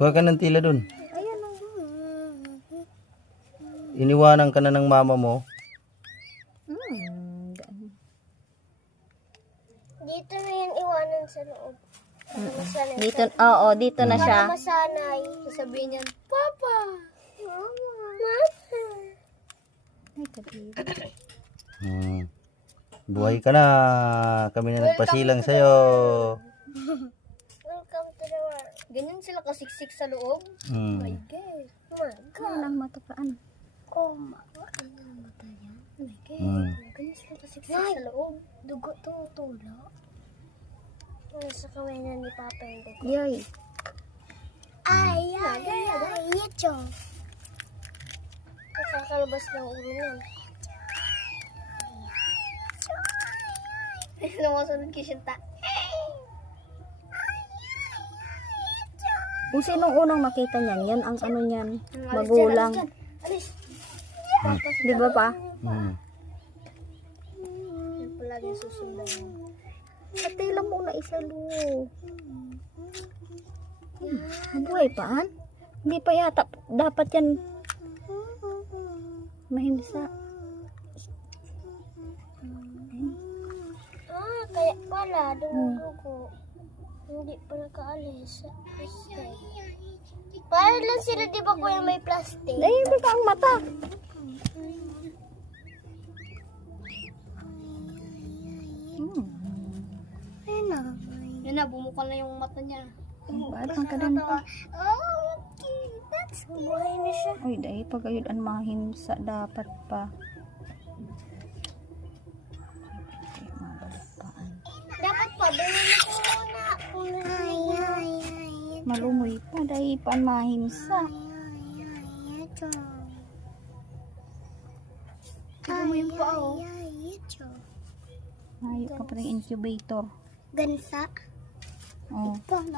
Kuha ka ng tila dun. Ayan o. Iniwanan ka na ng mama mo. Dito na yan iwanan sa loob. Para masanay. Dito, oo, dito na siya. Para masanay. Sasabihin niyan, Papa! Mama! Mama! Ay, kabila. Buhay ka na. Kami na nagpasilang sa'yo. Welcome to the world. Ganyan sila kasiksik sa loob. My God. My God. Walang matapaan. Oh, ano ang mata yan? Oh my God. Ganyan sila kasiksik sa loob. Dugo tumutulo. Nasa kamay na ni Papa yung dugo. Yoy. Ay, ito. Nakakalabas ng ulo niyan. Namasunod kisinta. Kung sinong unang makita niyan, yan ang ano niyan, magulang. Alis. Di ba pa? Yan palagi susundan mo. Atila muna isa lo. Buhay pa, an? Hindi pa yata. Dapat yan mahimsa. Kaya pala, dumudugo. Hindi pa nakaalis. Para lang sila, di ba kuya may plastic? Ay, baka ang mata. Ayun na. Yun na, bumukal na yung mata niya. Ba't ang kadampa? Oh, that's buhay na siya. Uy, dahil pagayod ang mahimsa dapat pa. Dapat pa, bilhin ko muna. Malumoy pa, dahil pa ang mahimsa. Lumoy pa ako. Ayaw ka pa rin incubator. Gansa. Oh. Pa,